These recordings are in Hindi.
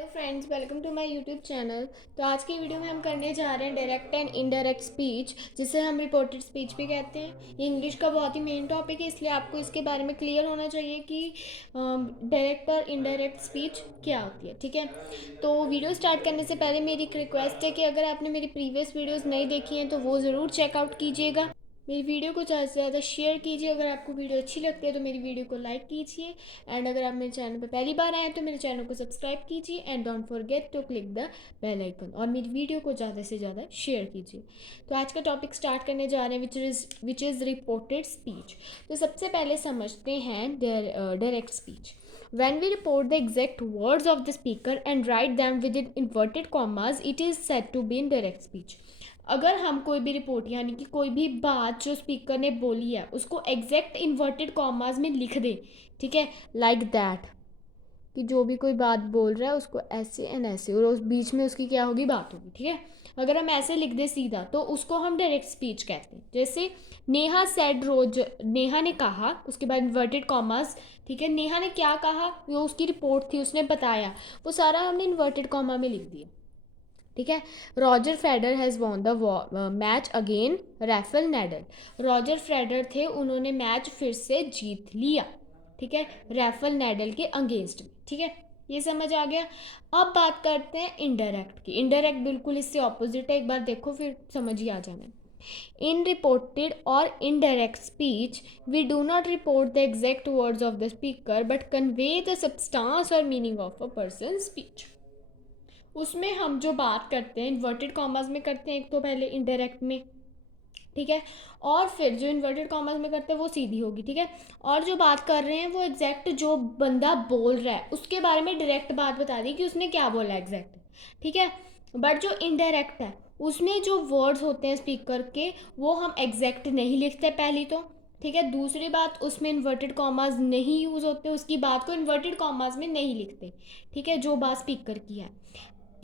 Hello friends, welcome to my YouTube channel. तो आज की वीडियो में हम करने जा रहे हैं डायरेक्ट एंड इनडायरेक्ट स्पीच, जिसे हम रिपोर्टेड स्पीच भी कहते हैं। ये इंग्लिश का बहुत ही मेन टॉपिक है, इसलिए आपको इसके बारे में क्लियर होना चाहिए कि डायरेक्ट और इनडायरेक्ट स्पीच क्या होती है। ठीक है, तो वीडियो स्टार्ट करने से पहले मेरी एक रिक्वेस्ट है कि अगर आपने मेरी प्रीवियस वीडियोज़ नहीं देखी हैं तो वो ज़रूर चेकआउट कीजिएगा। मेरी वीडियो को ज़्यादा से ज़्यादा शेयर कीजिए। अगर आपको वीडियो अच्छी लगती है तो मेरी वीडियो को लाइक कीजिए, एंड अगर आप मेरे चैनल पर पहली बार आए हैं तो मेरे चैनल को सब्सक्राइब कीजिए, and don't forget to click the bell icon, और मेरी वीडियो को ज़्यादा से ज़्यादा शेयर कीजिए। तो आज का टॉपिक स्टार्ट करने जा रहे हैं, विच इज़ रिपोर्टेड स्पीच। तो सबसे पहले समझते हैं direct speech. When we report the exact words of the speaker and write them within inverted commas, it is said to be in direct speech. अगर हम कोई भी रिपोर्ट यानी कि कोई भी बात जो स्पीकर ने बोली है उसको एग्जैक्ट इन्वर्टेड कॉमास में लिख दें, ठीक है, लाइक दैट, कि जो भी कोई बात बोल रहा है उसको ऐसे एंड ऐसे, और उस बीच में उसकी क्या होगी, बात होगी। ठीक है, अगर हम ऐसे लिख दें सीधा तो उसको हम डायरेक्ट स्पीच कहते हैं। जैसे नेहा सेड रोज, नेहा ने कहा, उसके बाद इन्वर्टेड कॉमास। ठीक है, नेहा ने क्या कहा, वो उसकी रिपोर्ट थी, उसने बताया, वो सारा हमने इन्वर्टेड कॉमा में लिख दिया। ठीक है, Roger Federer has won the match again Rafael Nadal. Roger Federer थे, उन्होंने मैच फिर से जीत लिया। ठीक है, राफेल नैडल के अगेंस्ट में। ठीक है, ये समझ आ गया। अब बात करते हैं इनडायरेक्ट की। इनडायरेक्ट बिल्कुल इससे ऑपोजिट है, एक बार देखो फिर समझ ही आ जाना। इन रिपोर्टेड और indirect speech we do not report the exact words of the speaker but convey the substance और meaning of a person speech. उसमें हम जो बात करते हैं इन्वर्टेड कॉमर्स में करते हैं, एक तो पहले इनडायरेक्ट में। ठीक है, और फिर जो इन्वर्टेड कॉमर्स में करते हैं वो सीधी होगी। ठीक है, और जो बात कर रहे हैं वो एग्जैक्ट जो बंदा बोल रहा है उसके बारे में डायरेक्ट बात बता दी कि उसने क्या बोला एग्जैक्ट। ठीक है, बट जो इनडायरेक्ट है उसमें जो वर्ड्स होते हैं स्पीकर के वो हम एग्जैक्ट नहीं लिखते पहली तो। ठीक है, दूसरी बात, उसमें इन्वर्टेड कॉमास नहीं यूज़ होते, उसकी बात को इन्वर्टेड कॉमास में नहीं लिखते। ठीक है, जो बात स्पीकर की है,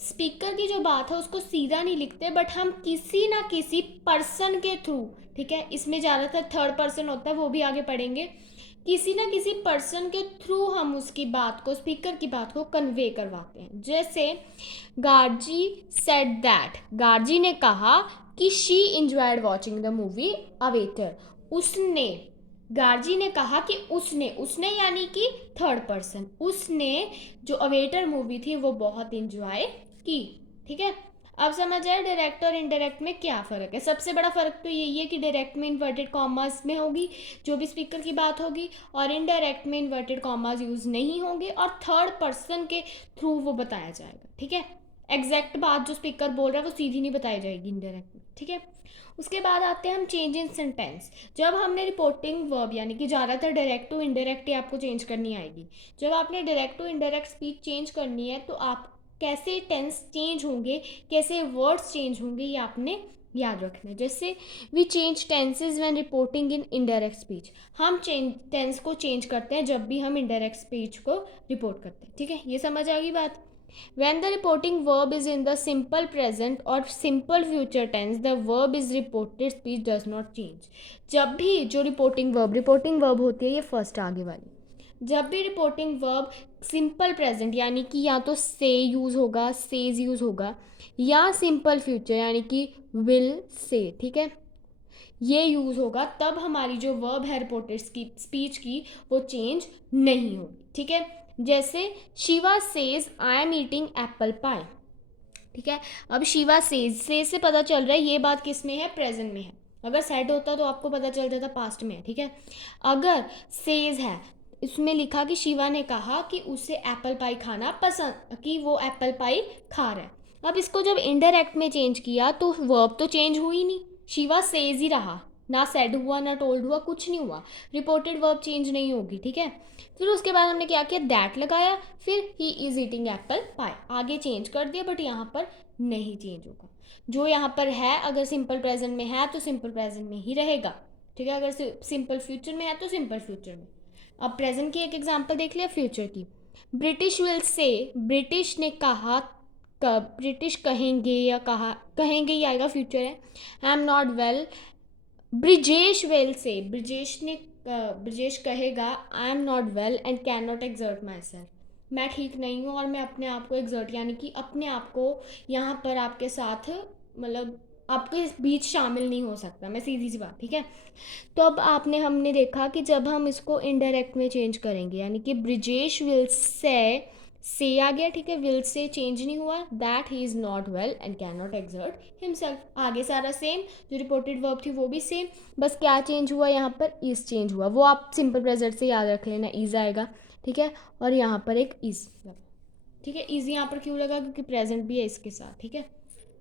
स्पीकर की जो बात है उसको सीधा नहीं लिखते, बट हम किसी ना किसी पर्सन के थ्रू, ठीक है, इसमें ज़्यादातर थर्ड पर्सन होता है, वो भी आगे पढ़ेंगे, किसी ना किसी पर्सन के थ्रू हम उसकी बात को, स्पीकर की बात को कन्वे करवाते हैं। जैसे गार्जी सेड दैट, गार्जी ने कहा कि she enjoyed watching the movie Avatar. उसने, गार्जी ने कहा कि उसने, उसने यानी कि थर्ड पर्सन, उसने जो अवेटर मूवी थी वो बहुत इंजॉय की। ठीक है, अब समझ आए डायरेक्ट और इनडायरेक्ट में क्या फ़र्क है। सबसे बड़ा फ़र्क तो यही है कि डायरेक्ट में इन्वर्टेड कॉमास में होगी जो भी स्पीकर की बात होगी, और इनडायरेक्ट में इन्वर्टेड कॉमास यूज़ नहीं होंगे और थर्ड पर्सन के थ्रू वो बताया जाएगा। ठीक है, एग्जैक्ट बात जो स्पीकर बोल रहा है वो सीधी नहीं बताई जाएगी इनडायरेक्ट में। ठीक है, उसके बाद आते हैं हम चेंज इन सेंटेंस। जब हमने रिपोर्टिंग वर्ब यानी कि ज़्यादातर डायरेक्ट टू इनडायरेक्ट ही आपको चेंज करनी आएगी। जब आपने direct to indirect speech change करनी है तो आप कैसे टेंस चेंज होंगे, कैसे वर्ड्स चेंज होंगे, ये आपने याद रखना है। जैसे we change tenses when reporting in indirect speech, हम टेंस को चेंज करते हैं जब भी हम इनडायरेक्ट स्पीच को रिपोर्ट करते हैं। ठीक है, ये समझ आ गई बात। When the reporting verb is in the simple present or simple future tense, the verb is reported speech does not change. जब भी जो रिपोर्टिंग वर्ब होती है ये फर्स्ट आगे वाली, जब भी रिपोर्टिंग वर्ब सिंपल प्रेजेंट यानी कि या तो से यूज़ होगा, सेज यूज़ होगा, या सिंपल फ्यूचर यानी कि विल से, ठीक है, ये यूज़ होगा, तब हमारी जो वर्ब है रिपोर्टेड की स्पीच की वो चेंज नहीं होगी। ठीक है, जैसे Shiva says I am eating apple pie. ठीक है, अब शिवा सेज से पता चल रहा है ये बात किस में है, प्रेजेंट में है। अगर सेड होता तो आपको पता चल जाता पास्ट में है। ठीक है, अगर सेज है, इसमें लिखा कि शिवा ने कहा कि उसे एप्पल पाई खाना पसंद, कि वो एप्पल पाई खा रहा है। अब इसको जब इनडायरेक्ट में चेंज किया तो वर्ब तो चेंज हुई नहीं, शिवा सेज ही रहा, ना सेड हुआ ना टोल्ड हुआ, कुछ नहीं हुआ, रिपोर्टेड वर्ब चेंज नहीं होगी। ठीक है, फिर उसके बाद हमने क्या किया, दैट लगाया, फिर he is eating apple pie, आगे चेंज कर दिया, बट यहाँ पर नहीं चेंज होगा। जो यहाँ पर है अगर सिंपल प्रेजेंट में है तो सिंपल प्रेजेंट में ही रहेगा। ठीक है, अगर सिंपल फ्यूचर में है तो सिंपल फ्यूचर में। अब प्रेजेंट की एक एग्जांपल देख लिया, फ्यूचर की। ब्रिटिश विल से, ब्रिटिश ने कहा, ब्रिटिश कहेंगे या कहा, कहेंगे ही आएगा, फ्यूचर है। I am not well, Brijesh well से, ब्रिजेश ने, ब्रिजेश कहेगा I am not well and can not exert my self. मैं ठीक नहीं हूँ और मैं अपने आप को एग्जर्ट यानी कि अपने आप को यहाँ पर आपके साथ मतलब आपके इस बीच शामिल नहीं हो सकता मैं, सीधी सी बात, ठीक है। तो अब हमने देखा कि जब हम इसको इनडायरेक्ट में चेंज करेंगे यानी कि ब्रिजेश विल से आ गया, ठीक है, विल से चेंज नहीं हुआ, that he is not well and can not exert himself, आगे सारा सेम, जो रिपोर्टेड वर्ब थी वो भी सेम, बस क्या चेंज हुआ यहाँ पर, इज़ चेंज हुआ, वो आप सिंपल प्रेजेंट से याद रख लेना, इज़ आएगा, ठीक है, और यहाँ पर एक इज़, ठीक है, इज़ यहाँ पर क्यों लगा, क्योंकि प्रेजेंट भी है इसके साथ, ठीक है,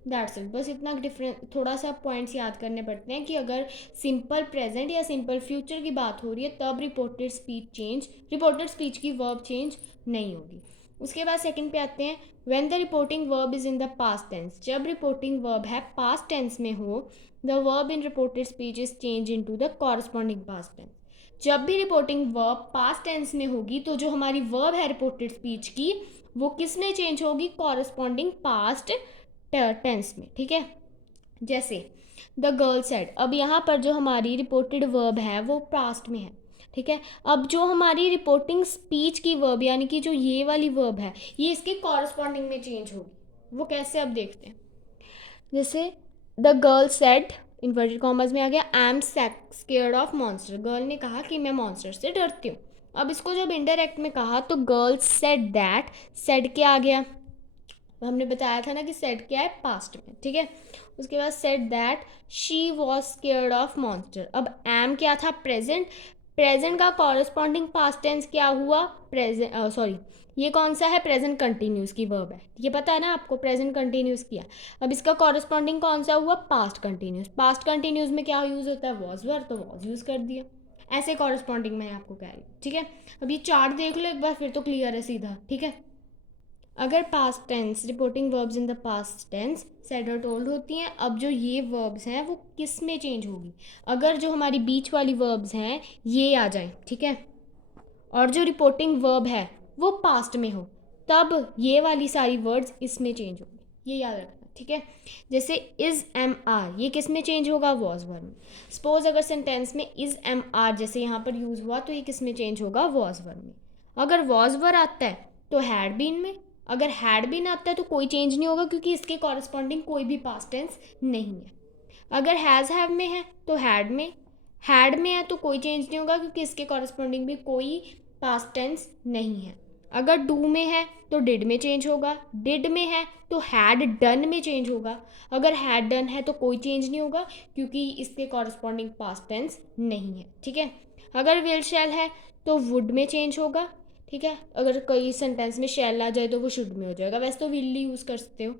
दैट्स इट, बस इतना डिफरेंट थोड़ा सा पॉइंट्स याद करने पड़ते हैं कि अगर सिंपल प्रेजेंट या सिंपल फ्यूचर की बात हो रही है तब रिपोर्टेड स्पीच की वर्ब चेंज नहीं होगी। उसके बाद सेकंड पे आते हैं, when the reporting verb is in the past tense, जब रिपोर्टिंग वर्ब है पास्ट टेंस में हो, the verb in reported speech is change into the corresponding past tense. जब भी रिपोर्टिंग वर्ब पास्ट टेंस में होगी तो जो हमारी वर्ब है रिपोर्टेड स्पीच की वो किस में चेंज होगी, कॉरस्पॉन्डिंग पास्ट टेंस में, ठीक है। जैसे द गर्ल सेड, अब यहाँ पर जो हमारी रिपोर्टेड वर्ब है वो पास्ट में है, ठीक है। अब जो हमारी रिपोर्टिंग स्पीच की वर्ब यानी कि जो ये वाली वर्ब है ये इसके कॉरस्पॉन्डिंग में चेंज होगी, वो कैसे अब देखते हैं। जैसे the girl said inverted commas में आ गया, I am scared of monster, girl ने कहा कि मैं मॉन्स्टर से डरती हूँ। अब इसको जब इनडायरेक्ट में कहा तो गर्ल सेड दैट, सेड क्या आ गया, हमने बताया था ना कि सेड क्या है, पास्ट में, ठीक है। उसके बाद said that she was scared of monster, अब एम क्या था, प्रेजेंट, प्रेजेंट का कॉरस्पॉन्डिंग पास्ट टेंस क्या हुआ, प्रेजेंट, सॉरी ये कौन सा है, प्रेजेंट कंटिन्यूस की वर्ब है, ये पता है ना आपको, प्रेजेंट कंटिन्यूस किया। अब इसका कॉरस्पॉन्डिंग कौन सा हुआ, पास्ट कंटिन्यूस, पास्ट कंटिन्यूस में क्या यूज़ होता है, वॉज वर्ब, तो वॉज यूज़ कर दिया, ऐसे कॉरस्पॉन्डिंग मैं आपको कह रही हूँ, ठीक है। अब ये चार्ट देख लो एक बार, फिर तो क्लियर है सीधा, ठीक है। अगर past tense reporting verbs in the past tense said और टोल्ड होती हैं, अब जो ये वर्ब्स हैं वो किस में चेंज होगी, अगर जो हमारी बीच वाली वर्ब्स हैं ये आ जाएं, ठीक है, और जो रिपोर्टिंग वर्ब है वो पास्ट में हो, तब ये वाली सारी वर्ड्स इसमें चेंज होंगी, ये याद रखना, ठीक है। जैसे इज़ एम आर, ये किस में चेंज होगा, वॉज वर्ब में। सपोज अगर सेंटेंस में इज़ एम आर जैसे यहाँ पर यूज़ हुआ तो ये किस में चेंज होगा, वॉज वर्ब में। अगर वॉज वर्ब आता है तो हैड बीन में, अगर हैड बीन आता है तो कोई चेंज नहीं होगा क्योंकि इसके कॉरस्पॉन्डिंग कोई भी पास्ट टेंस नहीं है। अगर हैज़ हैव में है तो हैड में है तो कोई चेंज नहीं होगा क्योंकि इसके कॉरस्पॉन्डिंग भी कोई पास्ट टेंस नहीं है। अगर डू में है तो डिड में चेंज होगा, डिड में है तो हैड डन में चेंज होगा, अगर हैड डन है तो कोई चेंज नहीं होगा क्योंकि इसके कॉरस्पॉन्डिंग पास्ट टेंस नहीं है, ठीक है। अगर विल शैल है तो वुड में चेंज होगा, ठीक है, अगर कोई सेंटेंस में शैल आ जाए तो वो शुड में हो जाएगा, वैसे तो विल यूज़ कर सकते हो।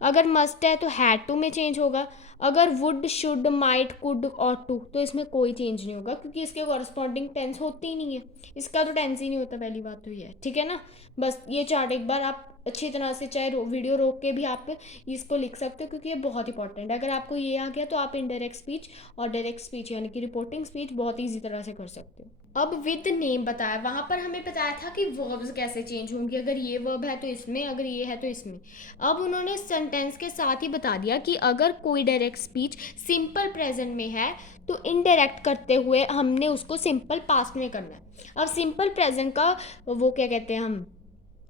अगर मस्ट है तो हैड टू में चेंज होगा, अगर वुड शुड माइट कुड और टू तो इसमें कोई चेंज नहीं होगा क्योंकि इसके कॉरस्पॉन्डिंग टेंस होती ही नहीं है, इसका तो टेंस ही नहीं होता, पहली बात तो ये है, ठीक है ना। बस ये चार्ट एक बार आप अच्छी तरह से चाहे वीडियो रोक के भी आप इसको लिख सकते हो क्योंकि ये बहुत इंपॉर्टेंट है, अगर आपको ये आ गया तो आप इनडायरेक्ट स्पीच और डायरेक्ट स्पीच यानी कि रिपोर्टिंग स्पीच बहुत ईजी तरह से कर सकते हो। अब विद नेम बताया, वहाँ पर हमें बताया था कि वर्ब्स कैसे चेंज होंगे, अगर ये वर्ब है तो इसमें, अगर ये है तो इसमें। अब उन्होंने सेंटेंस के साथ ही बता दिया कि अगर कोई डायरेक्ट स्पीच सिंपल प्रेजेंट में है तो इनडायरेक्ट करते हुए हमने उसको सिंपल पास्ट में करना है। अब सिंपल प्रेजेंट का वो क्या कहते हैं हम,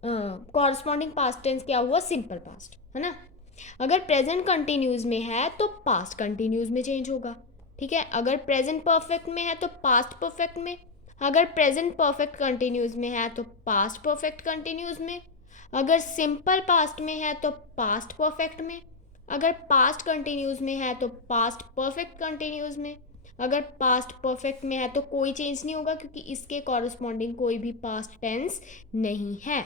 कॉरस्पॉन्डिंग पास्ट टेंस क्या हुआ, सिंपल पास्ट, है ना। अगर प्रेजेंट कंटिन्यूज में है तो पास्ट कंटिन्यूज में चेंज होगा, ठीक है। अगर प्रेजेंट परफेक्ट में है तो पास्ट परफेक्ट में, अगर प्रेजेंट परफेक्ट कंटिन्यूज में है तो पास्ट परफेक्ट कंटिन्यूज में, अगर सिंपल पास्ट में है तो पास्ट परफेक्ट में, अगर पास्ट कंटिन्यूज में है तो पास्ट परफेक्ट कंटिन्यूज में, अगर पास्ट परफेक्ट में है तो कोई चेंज नहीं होगा क्योंकि इसके कॉरस्पॉन्डिंग कोई भी पास्ट टेंस नहीं है।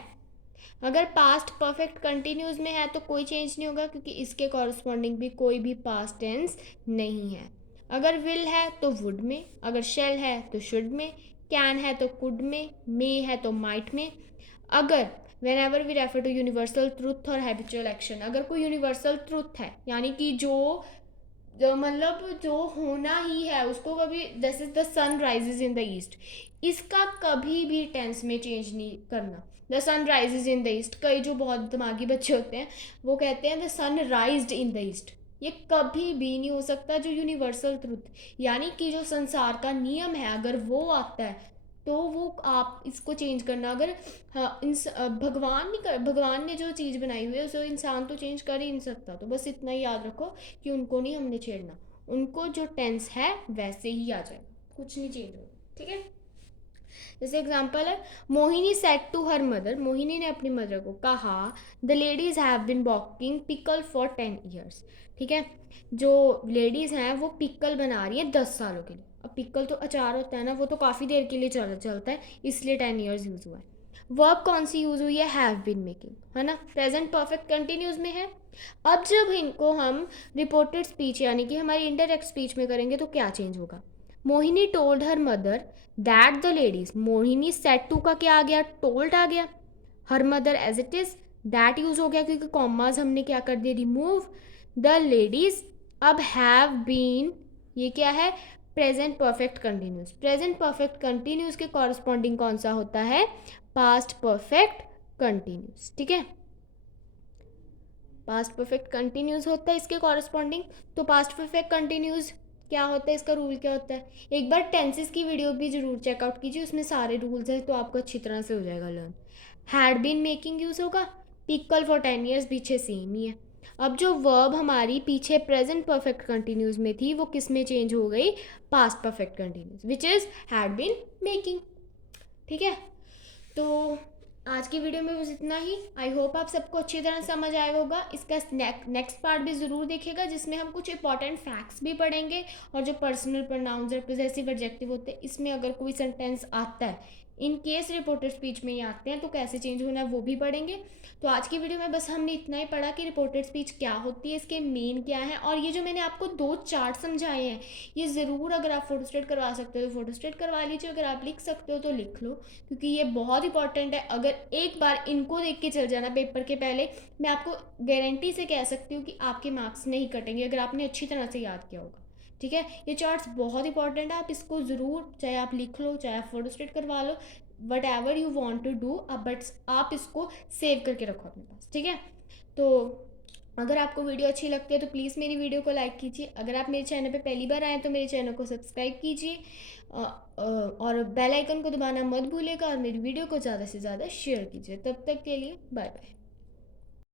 अगर पास्ट परफेक्ट कंटिन्यूज में है तो कोई चेंज नहीं होगा क्योंकि इसके कॉरस्पॉन्डिंग भी कोई भी पास्ट टेंस नहीं है। अगर विल है तो वुड में, अगर शेल है तो शुड में, कैन है तो कुड में, मे है तो माइट में। अगर whenever we refer to universal truth और हैबिचुअल एक्शन, अगर कोई यूनिवर्सल ट्रूथ है यानी कि जो मतलब जो होना ही है उसको कभी, जैसे the sun rises in the east, इसका कभी भी टेंस में चेंज नहीं करना। The sun rises in the east, कई जो बहुत दिमागी बच्चे होते हैं वो कहते हैं the sun rised in the east, ये कभी भी नहीं हो सकता। जो यूनिवर्सल ट्रूथ यानी कि जो संसार का नियम है अगर वो आता है तो वो आप इसको चेंज करना। अगर हाँ भगवान ने जो चीज़ बनाई हुई है उसे इंसान तो चेंज कर ही नहीं सकता। तो बस इतना ही याद रखो कि उनको नहीं हमने छेड़ना, उनको जो टेंस है वैसे ही आ जाएगा, कुछ नहीं चेंज होगा, ठीक है। जैसे एग्जाम्पल है, Mohini said to her mother, Mohini ने अपनी मदर को कहा, the ladies have been walking pickle for 10 years. ठीक है, जो लेडीज़ हैं वो पिकल बना रही है 10 सालों के लिए। अब पिकल तो अचार होता है ना, वो तो काफ़ी देर के लिए चलता है, इसलिए 10 ईयर्स यूज़ हुआ है। वर्ब कौन सी यूज़ हुई है, हैव बिन मेकिंग, है ना, प्रेजेंट परफेक्ट कंटिन्यूज में है। अब जब इनको हम रिपोर्टेड स्पीच यानी कि हमारी इनडायरेक्ट स्पीच में करेंगे तो क्या चेंज होगा। Mohini told her mother that the ladies, Mohini said to का क्या आ गया, टोल्ड आ गया। Her mother as it is, that use हो गया क्योंकि कॉमाज हमने क्या कर दिया, रिमूव। द लेडीज अब हैव बीन, ये क्या है, present perfect continuous. Present perfect continuous के कॉरस्पॉन्डिंग कौन सा होता है, पास्ट परफेक्ट कंटिन्यूस। ठीक है, पास्ट परफेक्ट कंटिन्यूस होता है इसके कॉरस्पॉन्डिंग। तो पास्ट परफेक्ट कंटिन्यूस क्या होता है, इसका रूल क्या होता है, एक बार टेंसेस की वीडियो भी जरूर चेकआउट कीजिए, उसमें सारे रूल्स हैं तो आपको अच्छी तरह से हो जाएगा learn. Had been making use होगा, पिकल फॉर 10 ईयर्स पीछे सेम ही है। अब जो वर्ब हमारी पीछे प्रेजेंट परफेक्ट कंटिन्यूस में थी वो किस में चेंज हो गई, past perfect continuous, which is had been making. ठीक है, तो आज की वीडियो में बस इतना ही। आई होप आप सबको अच्छी तरह समझ आया होगा। इसका नेक्स्ट पार्ट भी ज़रूर देखेगा जिसमें हम कुछ इंपॉर्टेंट फैक्ट्स भी पढ़ेंगे, और जो पर्सनल प्रोनाउंस और पोजेसिव एडजेक्टिव होते हैं इसमें अगर कोई सेंटेंस आता है, इन केस रिपोर्टेड स्पीच में ही आते हैं, तो कैसे चेंज होना है वो भी पढ़ेंगे। तो आज की वीडियो में बस हमने इतना ही पढ़ा कि रिपोर्टेड स्पीच क्या होती है, इसके मेन क्या है, और ये जो मैंने आपको 2 चार्ट समझाए हैं ये ज़रूर अगर आप फोटोस्टेट करवा सकते हो तो फोटोस्टेट करवा लीजिए, अगर आप लिख सकते हो तो लिख लो, क्योंकि ये बहुत इंपॉर्टेंट है। अगर एक बार इनको देख के चल जाना पेपर के पहले, मैं आपको गारंटी से कह सकती हूँ कि आपके मार्क्स नहीं कटेंगे अगर आपने अच्छी तरह से याद किया होगा। ठीक है, ये चार्ट्स बहुत इंपॉर्टेंट है, आप इसको ज़रूर, चाहे आप लिख लो चाहे आप फोटोस्टेट करवा लो, whatever you want to do, but आप इसको सेव करके रखो अपने पास। ठीक है, तो अगर आपको वीडियो अच्छी लगती है तो प्लीज़ मेरी वीडियो को लाइक कीजिए, अगर आप मेरे चैनल पे पहली बार आए तो मेरे चैनल को सब्सक्राइब कीजिए, और बेल आइकन को दबाना मत भूलिएगा, और मेरी वीडियो को ज़्यादा से ज़्यादा शेयर कीजिए। तब तक के लिए बाय बाय।